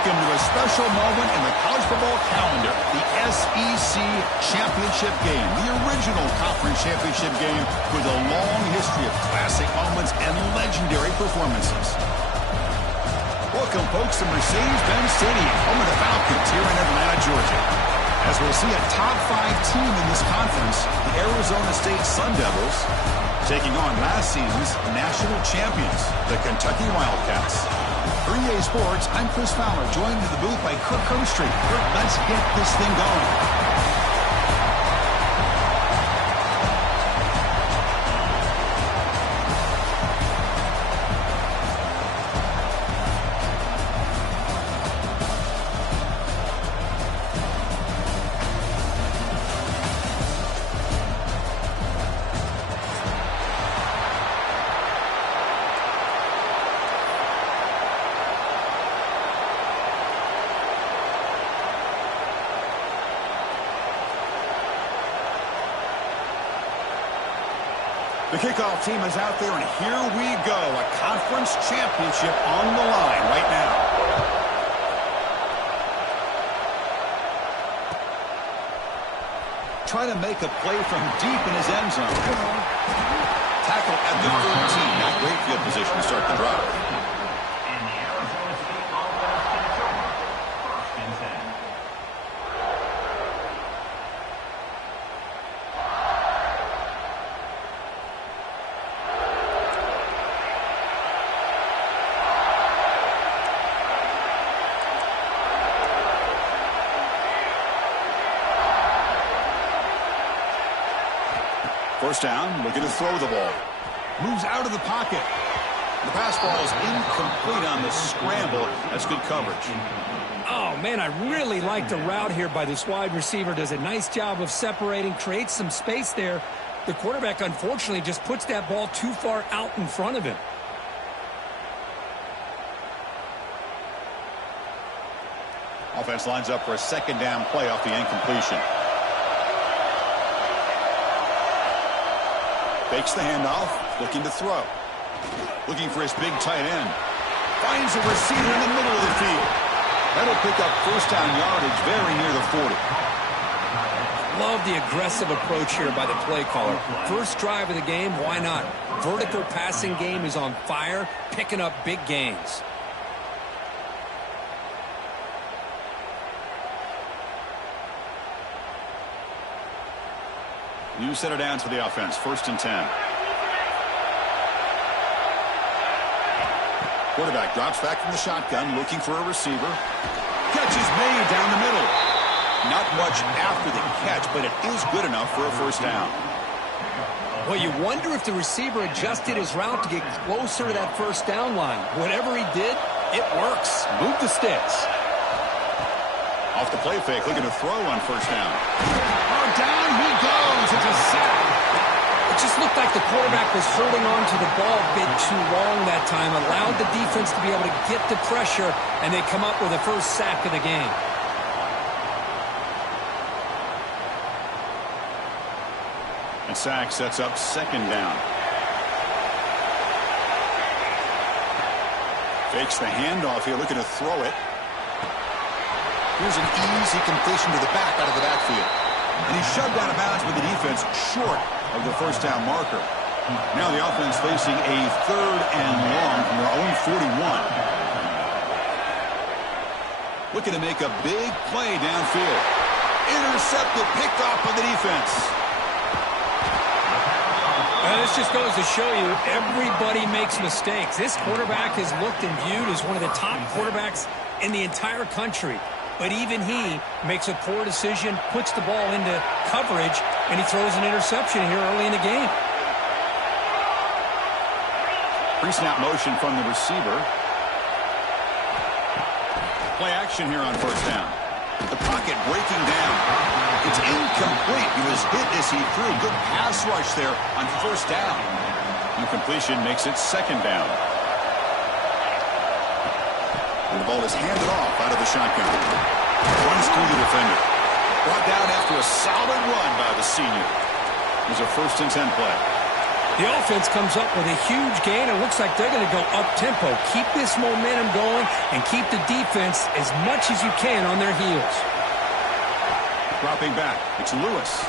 Welcome to a special moment in the college football calendar, the SEC Championship game, the original conference championship game with a long history of classic moments and legendary performances. Welcome, folks, to Mercedes-Benz Stadium, home of the Falcons here in Atlanta, Georgia. As we'll see a top 5 team in this conference, the Arizona State Sun Devils, taking on last season's national champions, the Kentucky Wildcats. For EA Sports, I'm Chris Fowler, joined in the booth by Kirk Herbstreit. Kirk, let's get this thing going. The kickoff team is out there, and here we go. A conference championship on the line right now. Trying to make a play from deep in his end zone. Tackle at the 14. Not great field position to start the drive. First down, looking to throw the ball. Moves out of the pocket. The pass ball is incomplete on the scramble. That's good coverage. Oh, man, I really like the route here by this wide receiver. Does a nice job of separating, creates some space there. The quarterback, unfortunately, just puts that ball too far out in front of him. Offense lines up for a second down play off the incompletion. Fakes the handoff, looking to throw. Looking for his big tight end. Finds a receiver in the middle of the field. That'll pick up first down yardage very near the 40. Love the aggressive approach here by the play caller. First drive of the game, why not? Vertical passing game is on fire, picking up big gains. New set of downs for the offense. First and 10. Quarterback drops back from the shotgun, looking for a receiver. Catch is made down the middle. Not much after the catch, but it is good enough for a first down. Well, you wonder if the receiver adjusted his route to get closer to that first down line. Whatever he did, it works. Move the sticks. Off the play fake, looking to throw on first down. Oh, down he goes. It's a sack. It just looked like the quarterback was holding on to the ball a bit too long that time, allowed the defense to be able to get the pressure, and they come up with the first sack of the game. And sack sets up second down. Fakes the handoff here, looking to throw it. Here's an easy completion to the back out of the backfield. And he's shoved out of bounds with the defense short of the first down marker. Now the offense facing a third and long from their own 41. Looking to make a big play downfield. Intercepted, picked off by the defense. This just goes to show you everybody makes mistakes. This quarterback is looked and viewed as one of the top quarterbacks in the entire country. But even he makes a poor decision, puts the ball into coverage, and he throws an interception here early in the game. Pre-snap motion from the receiver. Play action here on first down. The pocket breaking down. It's incomplete. He was hit as he threw. Good pass rush there on first down. Incompletion makes it second down. And the ball is handed off out of the shotgun. Runs through the defender. Brought down after a solid run by the senior. There's a first and 10 play. The offense comes up with a huge gain. It looks like they're going to go up-tempo. Keep this momentum going and keep the defense as much as you can on their heels. Dropping back, it's Lewis.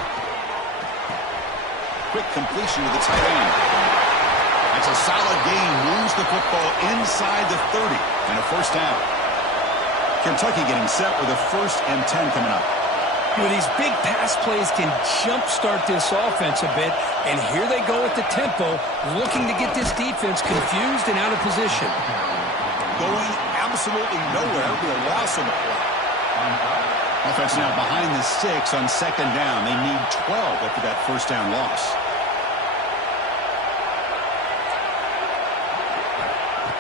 Quick completion to the tight end. That's a solid gain. Moves the football inside the 30 and a first down. Kentucky getting set with a 1st and 10 coming up. These big pass plays can jumpstart this offense a bit, and here they go at the tempo, looking to get this defense confused and out of position. Going absolutely nowhere with a loss on the play. Offense now behind the 6 on 2nd down. They need 12 after that 1st down loss.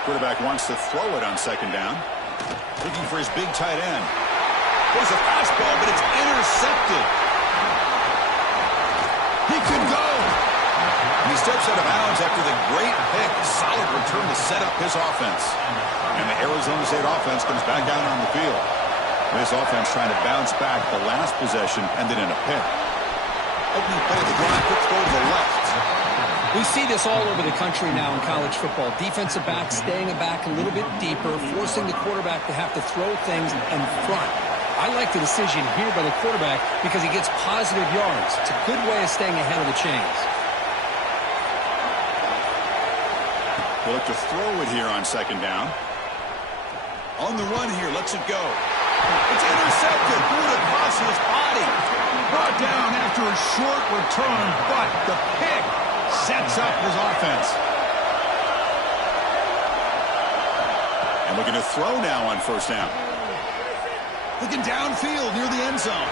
Quarterback wants to throw it on 2nd down. Looking for his big tight end. There's a fastball, but it's intercepted. He could go. He steps out of bounds after the great pick. Solid return to set up his offense. And the Arizona State offense comes back out on the field. This offense trying to bounce back the last possession, ended in a pick. Opening play of the drive, quick throw to the left. We see this all over the country now in college football. Defensive backs staying back a little bit deeper, forcing the quarterback to have to throw things in front. I like the decision here by the quarterback because he gets positive yards. It's a good way of staying ahead of the chains. They look to throw it here on 2nd down. On the run here, lets it go. It's intercepted, threw it across his body. Brought down after a short return, but the pick sets up his offense. And looking to throw now on 1st down. Looking downfield near the end zone.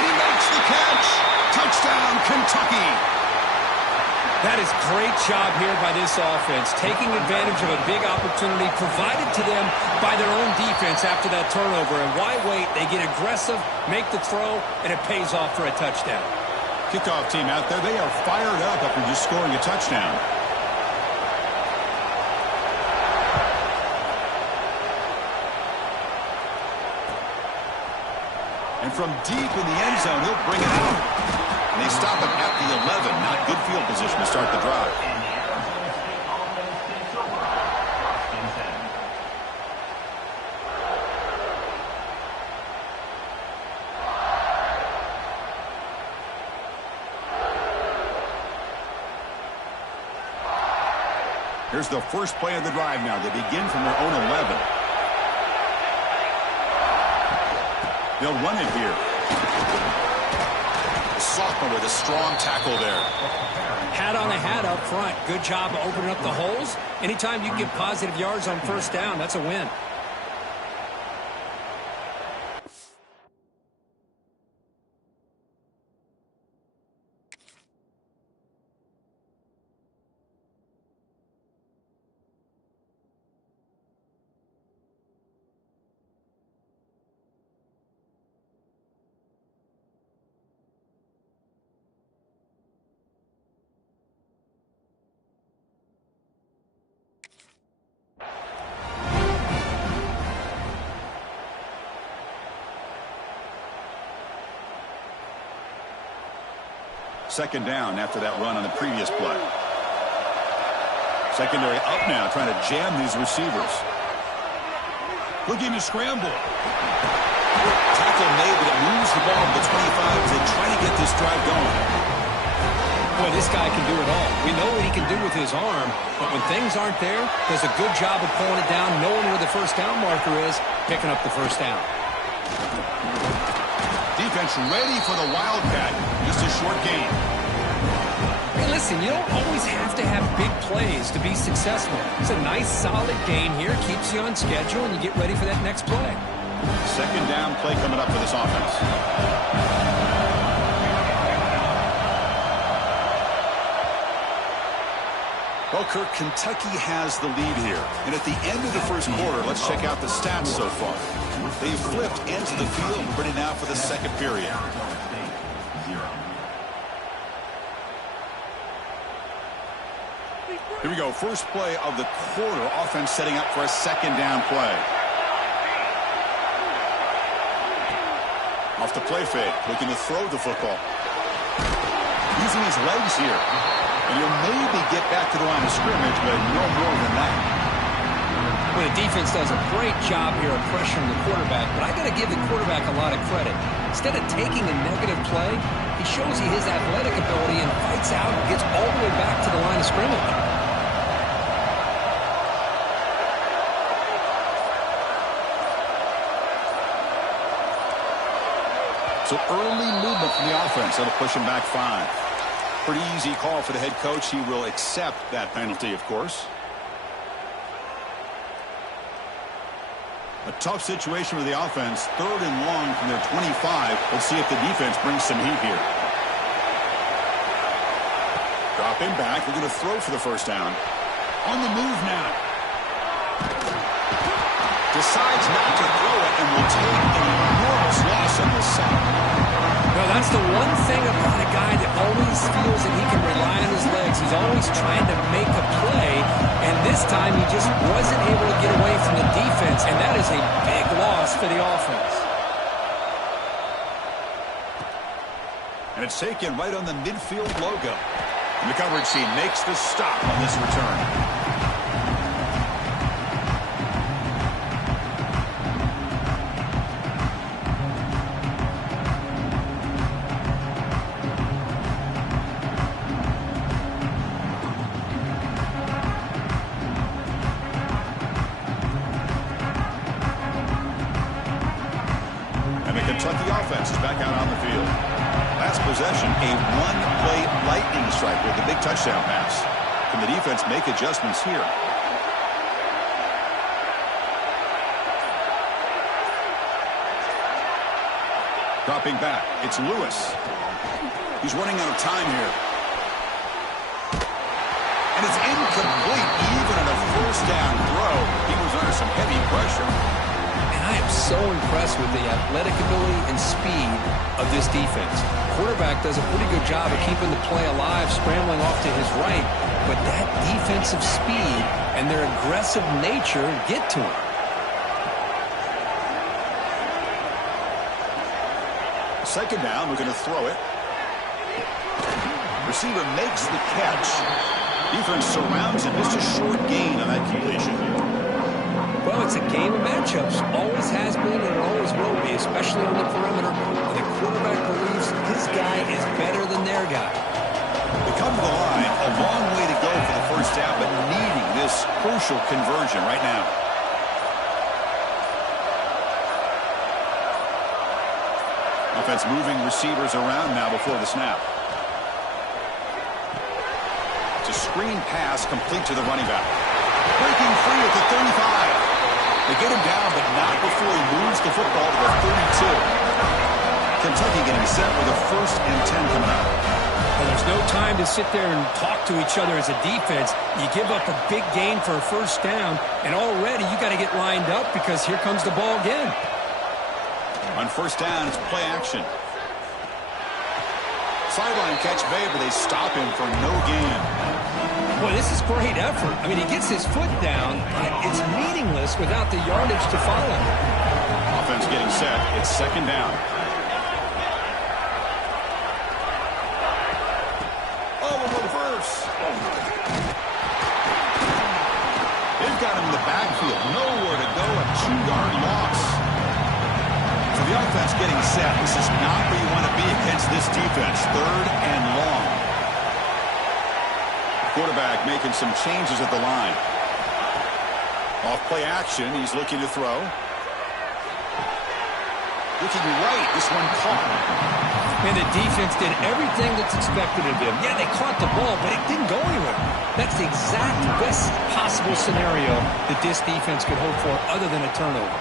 He makes the catch. Touchdown, Kentucky. That is great job here by this offense, taking advantage of a big opportunity provided to them by their own defense after that turnover. And why wait? They get aggressive, make the throw, and it pays off for a touchdown. Kickoff team out there, they are fired up after just scoring a touchdown. And from deep in the end zone, he'll bring it out. And they stop it at the 11. Not good field position to start the drive. Here's the first play of the drive now. They begin from their own 11. They'll run it here. The sophomore with a strong tackle there. Hat on a hat up front. Good job of opening up the holes. Anytime you get positive yards on 1st down, that's a win. Second down after that run on the previous play. Secondary up now, trying to jam these receivers. Looking to scramble. Tackle made, but it moves the ball to the 25 as they try to get this drive going. Boy, this guy can do it all. We know what he can do with his arm, but when things aren't there, does a good job of pulling it down, knowing where the 1st down marker is, picking up the 1st down. Defense ready for the Wildcat. Just a short gain. Hey, listen, you don't always have to have big plays to be successful. It's a nice, solid gain here. Keeps you on schedule, and you get ready for that next play. Second down play coming up for this offense. Well, Kirk, Kentucky has the lead here. And at the end of the first quarter, let's check out the stats so far. They've flipped into the field, ready now for the second period. Here we go. First play of the quarter. Offense setting up for a second down play. Off the play fake. Looking to throw the football. using his legs here. And he'll maybe get back to the line of scrimmage, but no more than that. Well, the defense does a great job here of pressuring the quarterback, but I got to give the quarterback a lot of credit. Instead of taking a negative play, he shows he his athletic ability and fights out and gets all the way back to the line of scrimmage. So early movement from the offense. That'll push him back 5. Pretty easy call for the head coach. He will accept that penalty, of course. A tough situation with the offense. 3rd and long from their 25. Let's see if the defense brings some heat here. Dropping back. They're going to throw for the first down. On the move now. Decides not to throw it and will take an enormous loss on this sack. Well, that's the one thing about a guy that always feels that he can rely on his legs. He's always trying to make a play, and this time he just wasn't able to get away from the defense, and that is a big loss for the offense. And it's taken right on the midfield logo. And the coverage team makes the stop on this return. Kentucky offense is back out on the field. Last possession, a one-play lightning strike with the big touchdown pass. Can the defense make adjustments here? Dropping back, it's Lewis. He's running out of time here. And it's incomplete, even on a first down throw. He was under some heavy pressure. I am so impressed with the athletic ability and speed of this defense. Quarterback does a pretty good job of keeping the play alive, scrambling off to his right, but that defensive speed and their aggressive nature get to him. Second down, we're going to throw it. Receiver makes the catch. Defense surrounds him. Just a short gain on that completion. Well, it's a game of matchups. Always has been and always will be, especially on the perimeter. And the quarterback believes his guy is better than their guy. They come to the line, a long way to go for the first down, but needing this crucial conversion right now. Offense moving receivers around now before the snap. It's a screen pass complete to the running back. Breaking free at the 35. They get him down, but not before he moves the football to the 32. Kentucky getting set with a 1st and 10 coming up. Well, there's no time to sit there and talk to each other as a defense. You give up a big gain for a first down, and already you got to get lined up because here comes the ball again. On first down, it's play action. Sideline catch made, but they stop him for no gain. Boy, this is great effort. I mean, he gets his foot down, but it's meaningless without the yardage to follow. Offense getting set. It's second down. Oh, a reverse. They've got him in the backfield. Nowhere to go. A 2-yard loss. So the offense getting set. This is not where you want to be against this defense. 3rd and long. Quarterback making some changes at the line. Off play action, he's looking to throw. Looking right, this one caught. And the defense did everything that's expected of them. Yeah, they caught the ball, but it didn't go anywhere. That's the exact best possible scenario that this defense could hope for other than a turnover.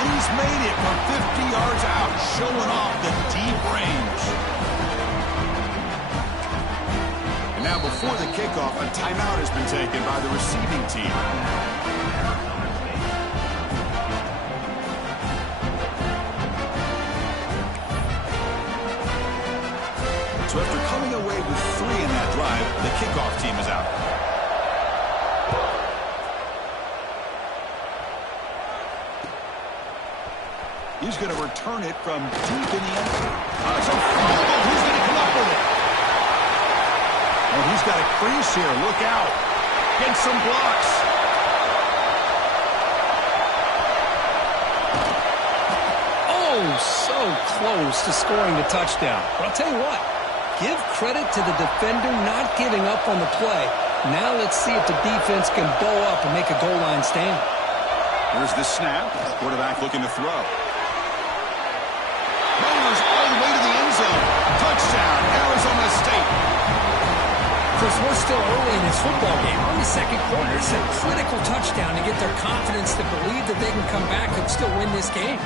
And he's made it from 50 yards out, showing off the deep range. Now, before the kickoff, a timeout has been taken by the receiving team. So after coming away with 3 in that drive, the kickoff team is out. He's going to return it from deep in the end zone. Who's going to freeze here. Look out. Get some blocks. Oh, so close to scoring the touchdown. But I'll tell you what, give credit to the defender not giving up on the play. Now let's see if the defense can bow up and make a goal line stand. Here's the snap. Quarterback looking to throw. Rolls all the way to the end zone. Touchdown, Arizona State. Chris, we're still early in this football game. Only second quarter. It's a critical touchdown to get their confidence to believe that they can come back and still win this game.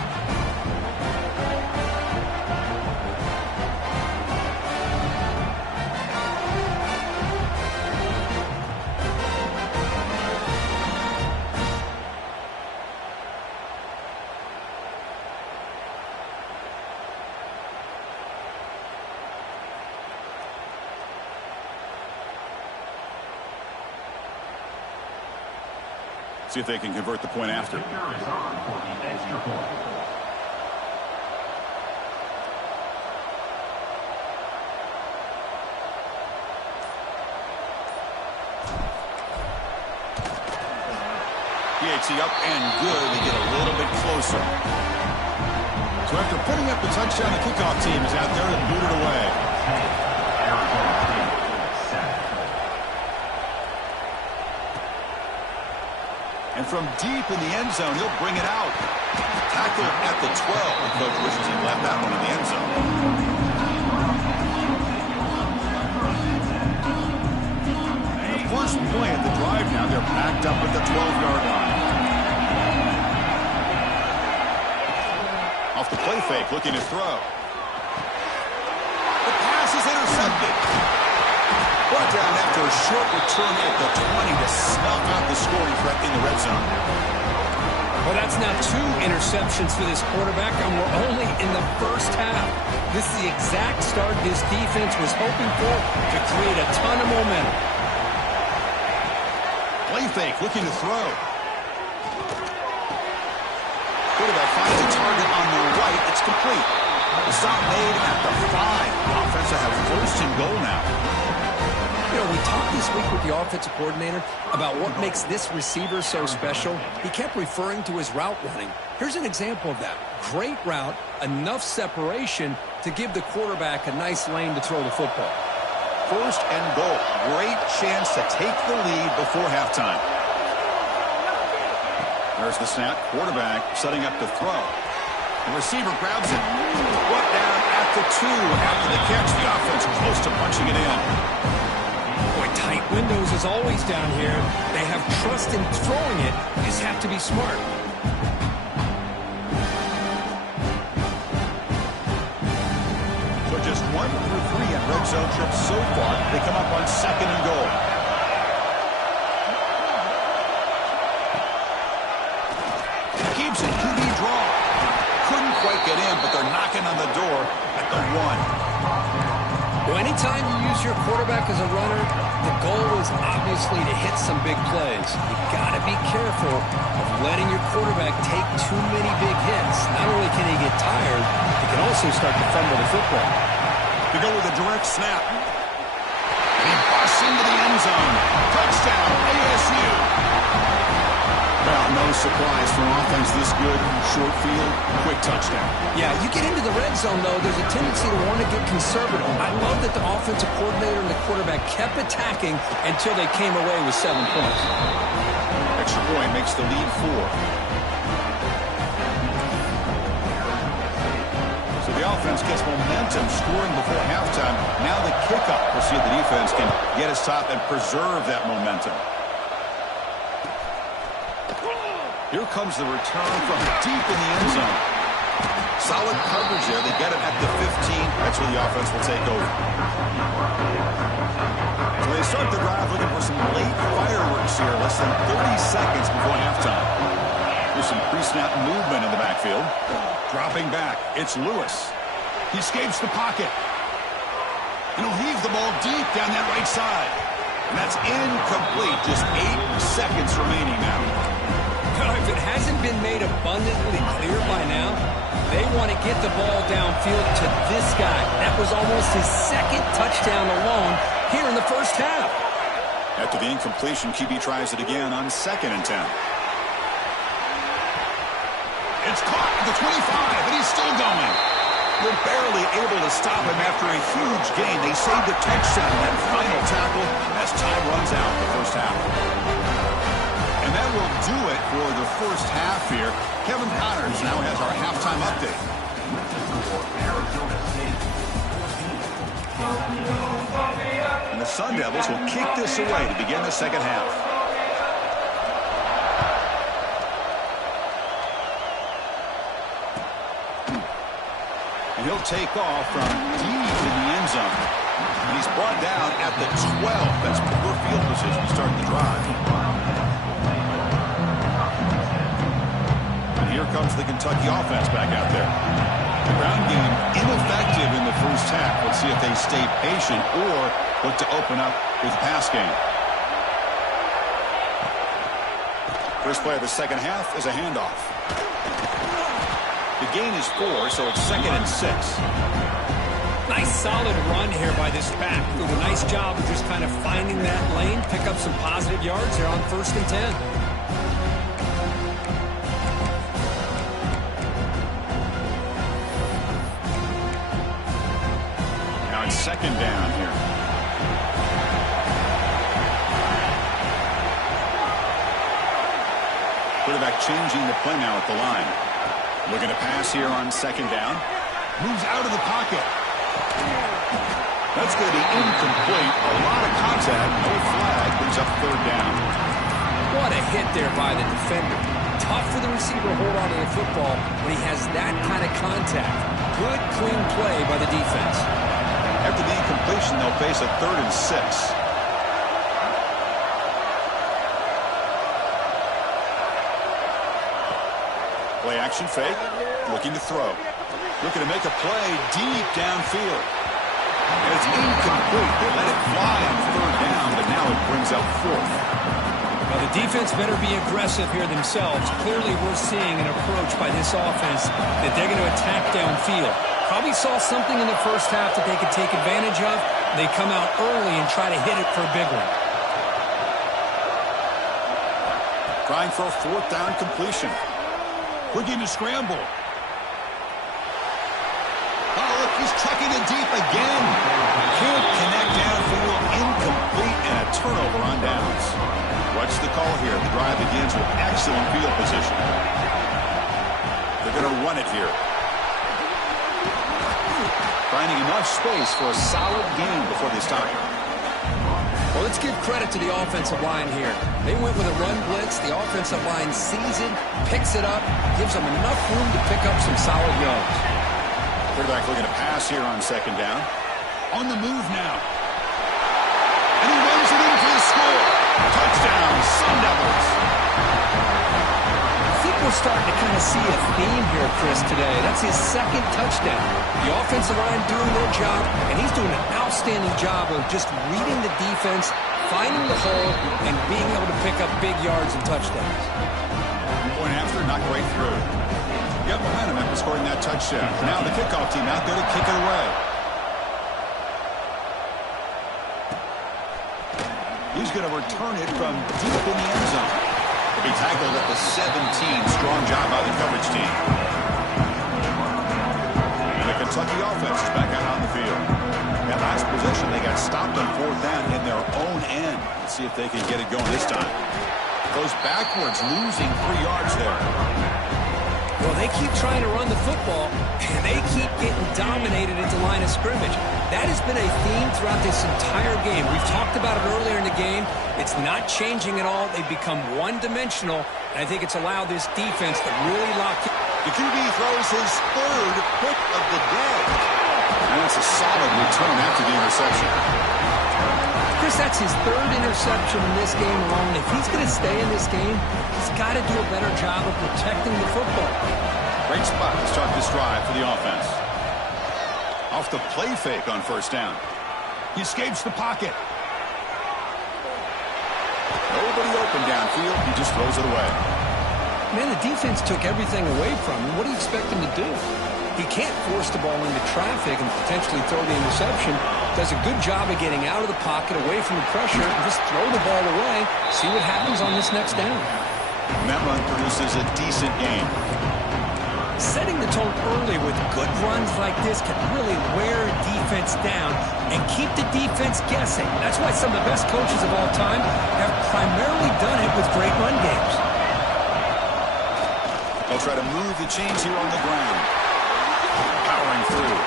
See if they can convert the point after. PAT up and good. They get a little bit closer. So after putting up the touchdown, the kickoff team is out there to boot it away. And from deep in the end zone, he'll bring it out. Tackle at the 12. The coach wishes he left that one in the end zone. And the first play at the drive now, they're backed up at the 12-yard line. Off the play fake, looking to throw. The pass is intercepted. Brought down after a short return at the 20 to snuff out the scoring threat in the red zone. Well, that's now 2 interceptions for this quarterback, and we're only in the first half. This is the exact start this defense was hoping for to create a ton of momentum. Play fake, looking to throw. Quarterback finds a target on the right. It's complete. The stop made at the 5. The offense will have first and goal now. You know, we talked this week with the offensive coordinator about what makes this receiver so special. He kept referring to his route running. Here's an example of that. Great route, enough separation to give the quarterback a nice lane to throw the football. First and goal. Great chance to take the lead before halftime. There's the snap. Quarterback setting up to throw. The receiver grabs it. Brought down at the 2. After the catch, the offense close to punching it in. Tight windows as always down here. They have trust in throwing it. You just have to be smart. So just 1 through 3 on red zone trips so far. They come up on second and goal. Keeps it QB draw. Couldn't quite get in, but they're knocking on the door at the 1. Well, anytime you use your quarterback as a runner, the goal is obviously to hit some big plays. You've got to be careful of letting your quarterback take too many big hits. Not only can he get tired, he can also start to fumble the football. To go with a direct snap. And he busts into the end zone. Touchdown, ASU. Well, no surprise for an offense this good. Short field, quick touchdown. Yeah, you get into the red zone, though, there's a tendency to want to get conservative. I love that the offensive coordinator and the quarterback kept attacking until they came away with 7 points. Extra point makes the lead 4. So the offense gets momentum, scoring before halftime. Now the kickoff. We'll see if the defense can get a stop and preserve that momentum. Here comes the return from deep in the end zone. Solid coverage there. They get it at the 15. That's where the offense will take over. So they start the drive looking for some late fireworks here. Less than 30 seconds before halftime. There's some pre-snap movement in the backfield. Dropping back. It's Lewis. He escapes the pocket. And he'll heave the ball deep down that right side. And that's incomplete. Just 8 seconds remaining now. If it hasn't been made abundantly clear by now, they want to get the ball downfield to this guy. That was almost his 2nd touchdown alone here in the first half. After the incompletion, QB tries it again on 2nd and 10. It's caught at the 25, and he's still going. They're barely able to stop him after a huge gain. They saved a touchdown in that final tackle as time runs out the first half. And that will do it for the first half here. Kevin Connors now has our halftime update. And the Sun Devils will kick this away to begin the second half. And he'll take off from deep in the end zone. And he's brought down at the 12. That's poor field position to start the drive. And here comes the Kentucky offense back out there. The ground game ineffective in the first half. Let's see if they stay patient or look to open up with the pass game. First play of the second half is a handoff. The gain is 4, so it's 2nd and 6. Nice solid run here by this back. Did a nice job of just kind of finding that lane, pick up some positive yards here on 1st and 10. Now it's 2nd down here. Quarterback changing the play now at the line. Looking to pass here on 2nd down. Moves out of the pocket. That's going to be incomplete. A lot of contact. No flag. Brings up 3rd down. What a hit there by the defender. Tough for the receiver to hold on to the football when he has that kind of contact. Good, clean play by the defense. After the incompletion, they'll face a 3rd and 6. Play action fake, looking to throw. Looking to make a play deep downfield. And it's incomplete. They let it fly on 3rd down, but now it brings up 4th. Well, the defense better be aggressive here themselves. Clearly we're seeing an approach by this offense that they're going to attack downfield. Probably saw something in the first half that they could take advantage of. They come out early and try to hit it for a big one. Trying for a 4th down completion. Looking to scramble. Oh, look, he's chucking it deep again. Can't connect downfield. Incomplete and a turnover on downs. What's the call here? The drive begins with excellent field position. They're going to run it here. Finding enough space for a solid gain before they stop. Well, let's give credit to the offensive line here. They went with a run blitz. The offensive line sees it, picks it up, gives them enough room to pick up some solid yards. Quarterback looking to pass here on 2nd down. On the move now. And he runs it in for the score. Touchdown, Sun Devils. I think we're starting to kind of see a theme here, Chris, today. That's his 2nd touchdown. The offensive line doing their job, and he's doing an outstanding job of just reading the defense, finding the hole, and being able to pick up big yards and touchdowns. Point after, not quite through. Got momentum after scoring that touchdown. Now the kickoff team out there to kick it away. He's going to return it from deep in the end zone. He'll be tackled at the 17. Strong job by the coverage team. And the Kentucky offense is back out on the field. That last possession, they got stopped on 4th down in their own end. Let's see if they can get it going this time. Goes backwards, losing 3 yards there. Well, they keep trying to run the football, and they keep getting dominated at the line of scrimmage. That has been a theme throughout this entire game. We've talked about it earlier in the game. It's not changing at all. They've become one-dimensional, and I think it's allowed this defense to really lock in. The QB throws his 3rd pick of the day. And that's a solid return after the interception. Chris, that's his 3rd interception in this game alone. If he's going to stay in this game, he's got to do a better job of protecting the football. Great spot to start this drive for the offense. Off the play fake on 1st down. He escapes the pocket. Nobody open downfield. He just throws it away. Man, the defense took everything away from him. What do you expect him to do? He can't force the ball into traffic and potentially throw the interception. Does a good job of getting out of the pocket, away from the pressure, and just throw the ball away. See what happens on this next down. And that run produces a decent gain. Setting the tone early with good runs like this can really wear a defense down and keep the defense guessing. That's why some of the best coaches of all time have primarily done it with great run games. They'll try to move the chains here on the ground. Powering through.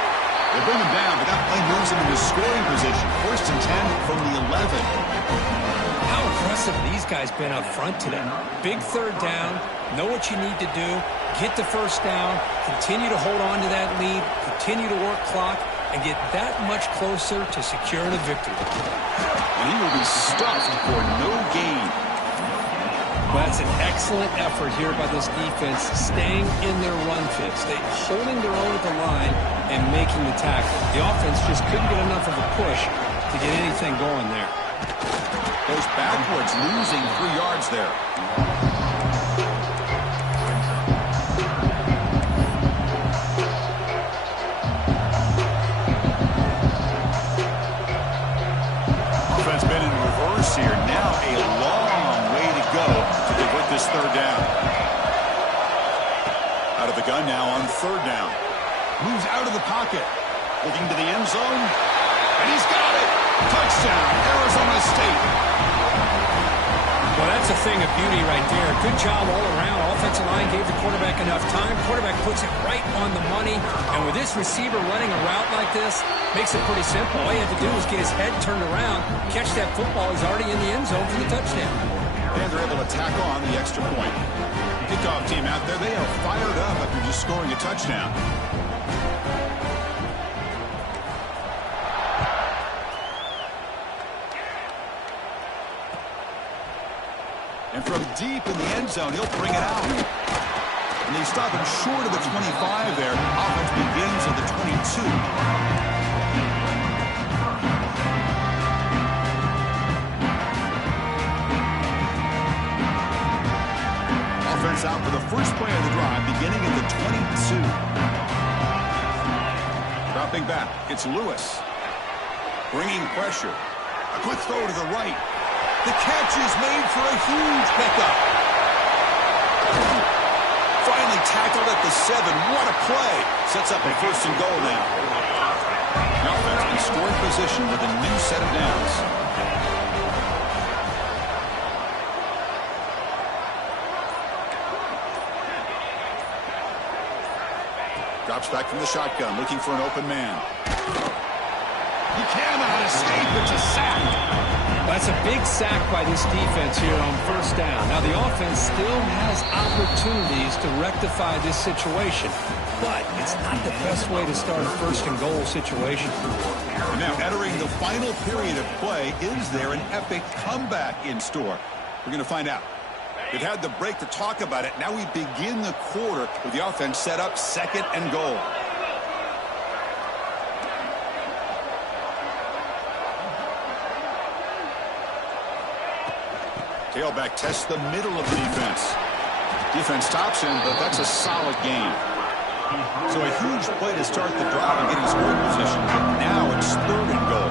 They bring him down, but that play moves him into scoring position. 1st and 10 from the 11. How impressive these guys been up front today. Big 3rd down. Know what you need to do. Get the 1st down. Continue to hold on to that lead. Continue to work clock. And get that much closer to securing a victory. And he will be stuffed for no gain. Well, that's an excellent effort here by this defense, staying in their run fits. They're holding their own at the line and making the tackle. The offense just couldn't get enough of a push to get anything going there. Goes backwards, losing 3 yards there. Offense been in reverse here. Now a long way to go to convert this 3rd down. Out of the gun now on 3rd down. Moves out of the pocket. Looking to the end zone. And he's got it. Touchdown, Arizona State. Well, that's a thing of beauty right there. Good job all around. Offensive line gave the quarterback enough time. Quarterback puts it right on the money. And with this receiver running a route like this, makes it pretty simple. All you have to do is get his head turned around, catch that football. He's already in the end zone for the touchdown. And they're able to tack on the extra point. Kickoff team out there, they are fired up after just scoring a touchdown. And from deep in the end zone, he'll bring it out. And they stop him short of the 25 there. Offense begins at the 22. Offense out for the first play of the drive, beginning at the 22. Dropping back, it's Lewis. Bringing pressure. A quick throw to the right. The catch is made for a huge pickup. Finally tackled at the 7. What a play. Sets up a 1st and goal now. The offense in scoring position with a new set of downs. Drops back from the shotgun, looking for an open man. He cannot escape. It's a sack. That's a big sack by this defense here on 1st down. Now, the offense still has opportunities to rectify this situation, but it's not the best way to start a 1st and goal situation. And now, entering the final period of play, is there an epic comeback in store? We're going to find out. We've had the break to talk about it. Now we begin the quarter with the offense set up 2nd and goal. Tailback tests the middle of the defense. Defense stops him, but that's a solid gain. So a huge play to start the drive and getting scoring position. Now it's 3rd and goal.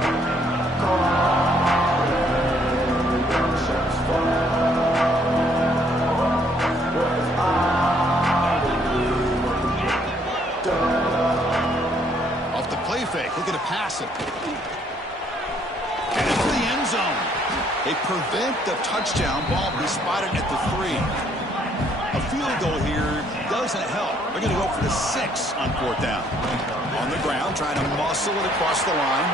Off the play fake, looking to pass it. And into the end zone. They prevent the touchdown. Ball be spotted at the 3. A field goal here doesn't help. They're going to go for the 6 on 4th down. On the ground, trying to muscle it across the line.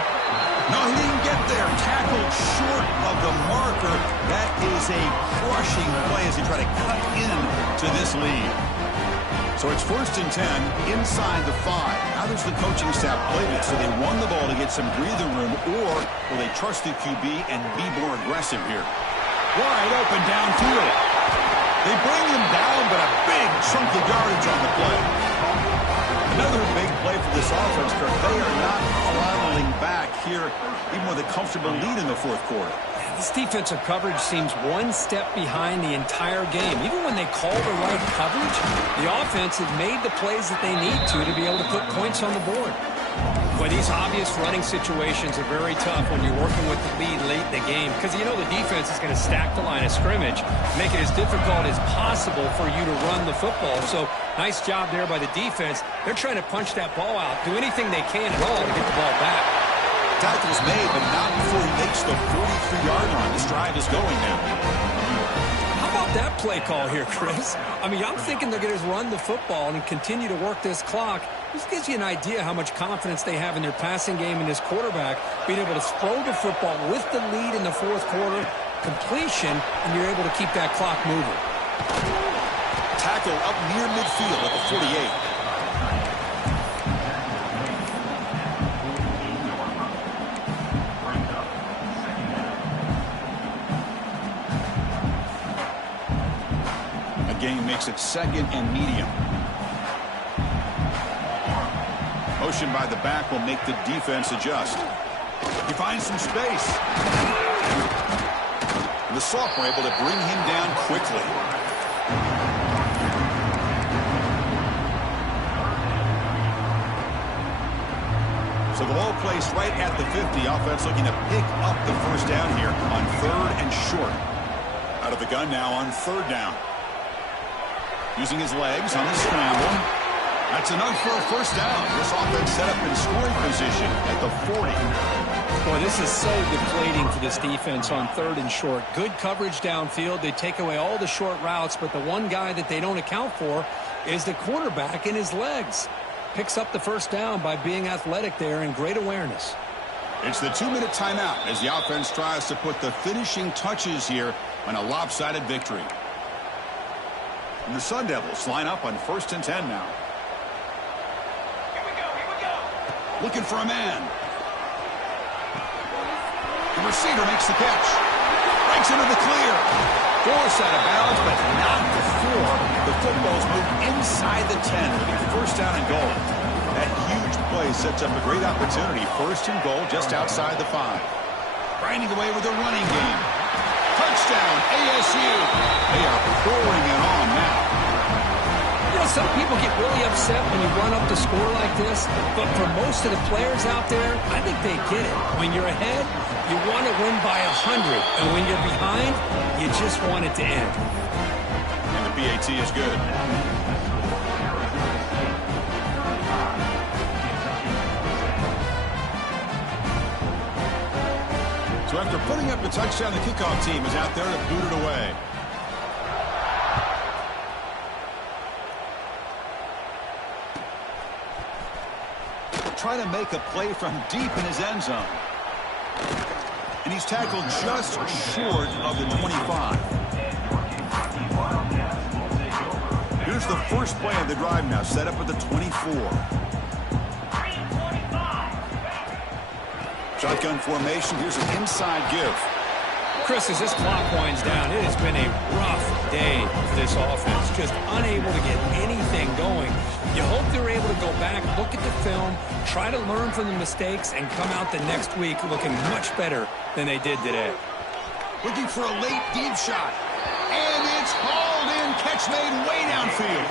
No, he didn't get there. Tackled short of the marker. That is a crushing play as he tried to cut into this lead. So it's 1st and 10 inside the 5. How does the coaching staff play this? So they won the ball to get some breathing room, or will they trust the QB and be more aggressive here? Wide open downfield. They bring him down, but a big chunk of yardage on the play. Another big play for this offense, Kirk. They are not throttling back here, even with a comfortable lead in the 4th quarter. This defensive coverage seems one step behind the entire game. Even when they call the right coverage, the offense has made the plays that they need to be able to put points on the board. Boy, these obvious running situations are very tough when you're working with the lead late in the game because you know the defense is going to stack the line of scrimmage, make it as difficult as possible for you to run the football. So nice job there by the defense. They're trying to punch that ball out, do anything they can at all to get the ball back. Tackle's made, but not before he makes the 43-yard line. This drive is going now. How about that play call here, Chris? I mean, I'm thinking they're going to run the football and continue to work this clock. This gives you an idea how much confidence they have in their passing game and this quarterback being able to throw the football with the lead in the fourth quarter, completion, and you're able to keep that clock moving. Tackle up near midfield at the 48. Game makes it second and medium. Motion by the back will make the defense adjust. He finds some space. The sophomore able to bring him down quickly. So the ball placed right at the 50. Offense looking to pick up the first down here on 3rd and short. Out of the gun now on 3rd down. Using his legs on the scramble. That's enough for a first down. This offense set up in scoring position at the 40. Boy, this is so deflating for this defense on 3rd and short. Good coverage downfield. They take away all the short routes, but the one guy that they don't account for is the quarterback in his legs. Picks up the first down by being athletic there and great awareness. It's the 2-minute timeout as the offense tries to put the finishing touches here on a lopsided victory. And the Sun Devils line up on 1st and 10 now. Here we go. Looking for a man. The receiver makes the catch. Breaks into the clear. Forced out of bounds, but not before the football's moved inside the 10. It'll be 1st down and goal. That huge play sets up a great opportunity. 1st and goal just outside the 5. Grinding away with a running game. Touchdown, ASU. They are pouring it on now. You know, some people get really upset when you run up the score like this, but for most of the players out there, I think they get it. When you're ahead, you want to win by 100, and when you're behind, you just want it to end. And the PAT is good. So after putting up the touchdown, the kickoff team is out there to boot it away. Trying to make a play from deep in his end zone. And he's tackled just short of the 25. Here's the first play of the drive now, set up at the 24. Shotgun formation. Here's an inside give. Chris, as this clock winds down, it has been a rough day for this offense. Just unable to get anything going. You hope they're able to go back, look at the film, try to learn from the mistakes, and come out the next week looking much better than they did today. Looking for a late deep shot. And it's hauled in. Catch made way downfield.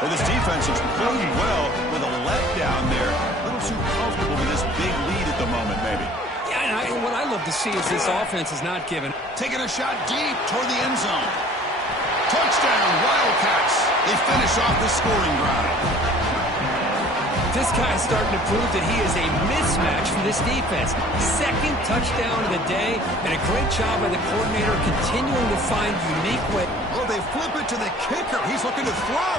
Well, this defense is playing well with a letdown there. A little too comfortable with this big lead at the moment, maybe. Yeah, and what I love to see is this offense is not given. Taking a shot deep toward the end zone. Touchdown, Wildcats. They finish off the scoring drive. This guy's starting to prove that he is a mismatch for this defense. Second touchdown of the day, and a great job by the coordinator continuing to find unique ways. Oh, they flip it to the kicker. He's looking to throw.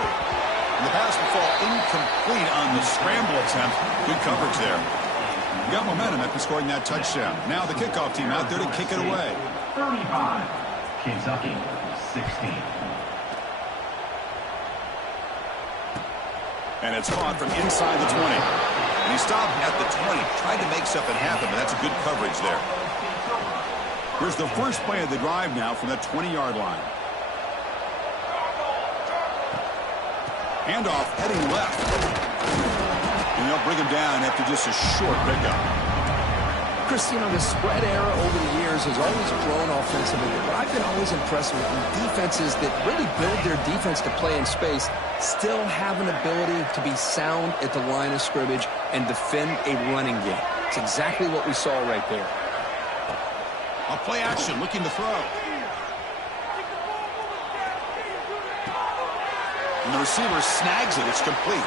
And the pass will fall incomplete on the scramble attempt. Good coverage there. We got momentum after scoring that touchdown. Now the kickoff team out there to kick it away. 35, Kentucky, 16. And it's caught from inside the 20. And he stopped at the 20. Tried to make something happen, but that's a good coverage there. Here's the first play of the drive now from the 20-yard line. Handoff heading left. And they'll bring him down after just a short pickup. Chris, you know, the spread era over the years has always grown offensively, but I've been always impressed with defenses that really build their defense to play in space, still have an ability to be sound at the line of scrimmage and defend a running game. It's exactly what we saw right there. A play action, looking to throw. And the receiver snags it. It's complete.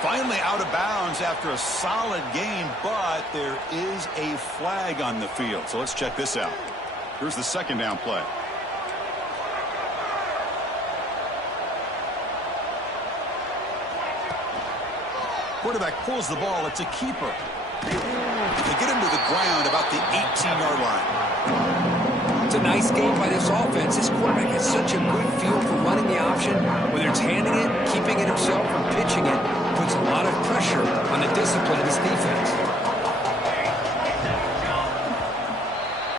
Finally out of bounds after a solid game, but there is a flag on the field. So let's check this out. Here's the second down play. Quarterback pulls the ball. It's a keeper. They get him to the ground about the 18-yard line. It's a nice game by this offense. This quarterback has such a good feel for running the option.